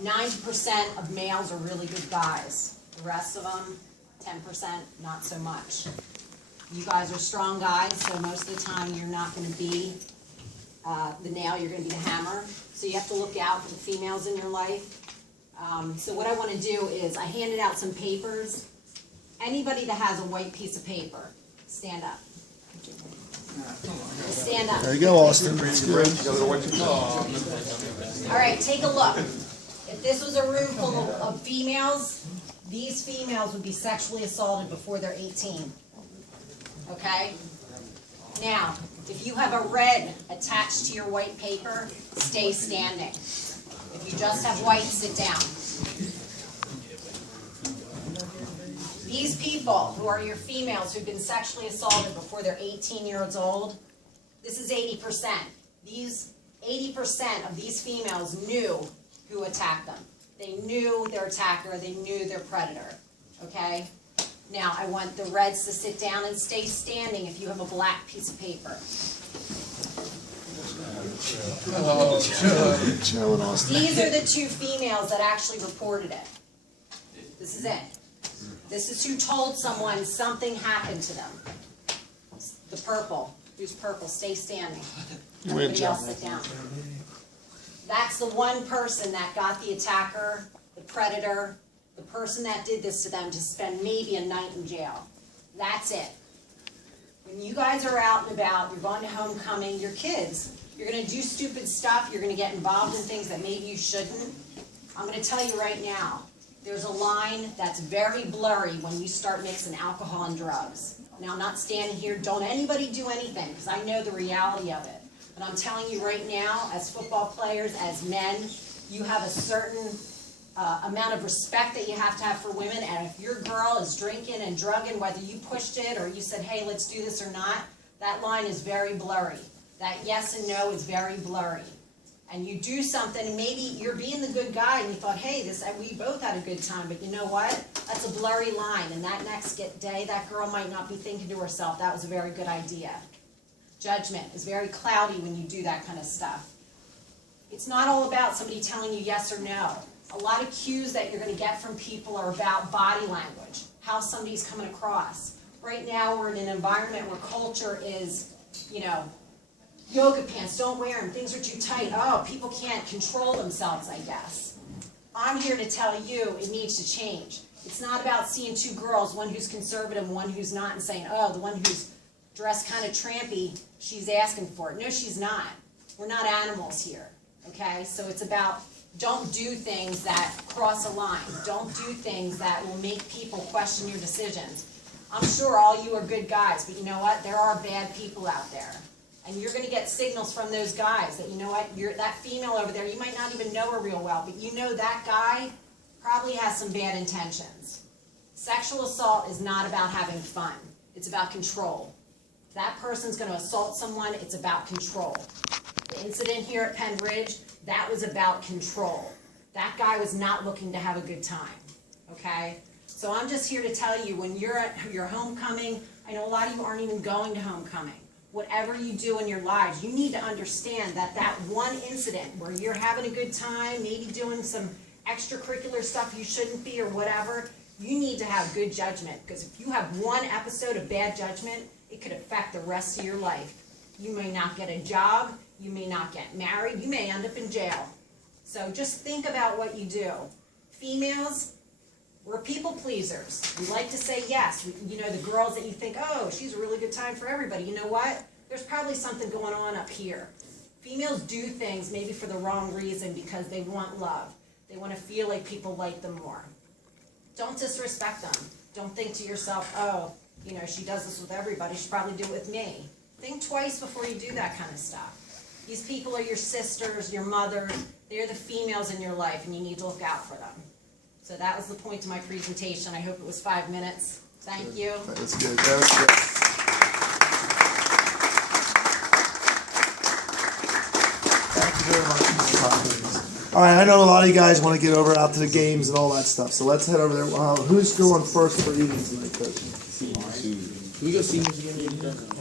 90% of males are really good guys. The rest of them, 10%, not so much. You guys are strong guys, so most of the time you're not going to be the nail, you're going to be the hammer. So you have to look out for the females in your life. So what I want to do is, I handed out some papers. Anybody that has a white piece of paper, stand up. Stand up. There you go, Austin. That's good. All right, take a look. If this was a room full of females, these females would be sexually assaulted before they're 18. Okay? Now, if you have a red attached to your white paper, stay standing. If you just have white, sit down. These people who are your females who've been sexually assaulted before they're 18 years old, this is 80%. These 80% of these females knew who attacked them. They knew their attacker, they knew their predator, okay? Now, I want the reds to sit down and stay standing if you have a black piece of paper. These are the two females that actually reported it. This is it. This is who told someone something happened to them. The purple. Who's purple? Stay standing. Everybody else sit down. That's the one person that got the attacker, the predator, the person that did this to them to spend maybe a night in jail. That's it. When you guys are out and about, you're going to homecoming, you're kids, you're going to do stupid stuff, you're going to get involved in things that maybe you shouldn't. I'm going to tell you right now, there's a line that's very blurry when you start mixing alcohol and drugs. Now, I'm not standing here, don't anybody do anything, because I know the reality of it. But I'm telling you right now, as football players, as men, you have a certain amount of respect that you have to have for women, and if your girl is drinking and drugging, whether you pushed it or you said, hey, let's do this or not, that line is very blurry. That yes and no is very blurry. And you do something, and maybe you're being the good guy, and you thought, hey, we both had a good time, but you know what? That's a blurry line, and that next day, that girl might not be thinking to herself, that was a very good idea. Judgment is very cloudy when you do that kind of stuff. It's not all about somebody telling you yes or no. A lot of cues that you're going to get from people are about body language, how somebody's coming across. Right now, we're in an environment where culture is, you know, yoga pants, don't wear them, things are too tight. Oh, people can't control themselves, I guess. I'm here to tell you it needs to change. It's not about seeing two girls, one who's conservative and one who's not, and saying, oh, the one who's dressed kind of trampy, she's asking for it. No, she's not. We're not animals here, okay? So it's about don't do things that cross a line. Don't do things that will make people question your decisions. I'm sure all you are good guys, but you know what? There are bad people out there. And you're going to get signals from those guys that, you know what, that female over there, you might not even know her real well, but you know that guy probably has some bad intentions. Sexual assault is not about having fun. It's about control. If that person's going to assault someone, it's about control. The incident here at Pennridge, that was about control. That guy was not looking to have a good time, okay? So I'm just here to tell you, when you're at your homecoming, I know a lot of you aren't even going to homecoming. Whatever you do in your lives, you need to understand that that one incident where you're having a good time, maybe doing some extracurricular stuff you shouldn't be or whatever, you need to have good judgment, because if you have one episode of bad judgment, it could affect the rest of your life. You may not get a job, you may not get married, you may end up in jail. So just think about what you do. Females, we're people pleasers. We like to say yes. You know, the girls that you think, oh, she's a really good time for everybody. You know what? There's probably something going on up here. Females do things maybe for the wrong reason because they want love. They want to feel like people like them more. Don't disrespect them. Don't think to yourself, oh, you know, she does this with everybody. She'll probably do it with me. Think twice before you do that kind of stuff. These people are your sisters, your mothers. They're the females in your life, and you need to look out for them. So that was the point of my presentation. I hope it was 5 minutes. Thank you. That's good. That was good. Thank you very much. All right, I know a lot of you guys want to get over out to the games and all that stuff, so let's head over there. Who's going first for eating tonight, Coach? Can we go seniors again?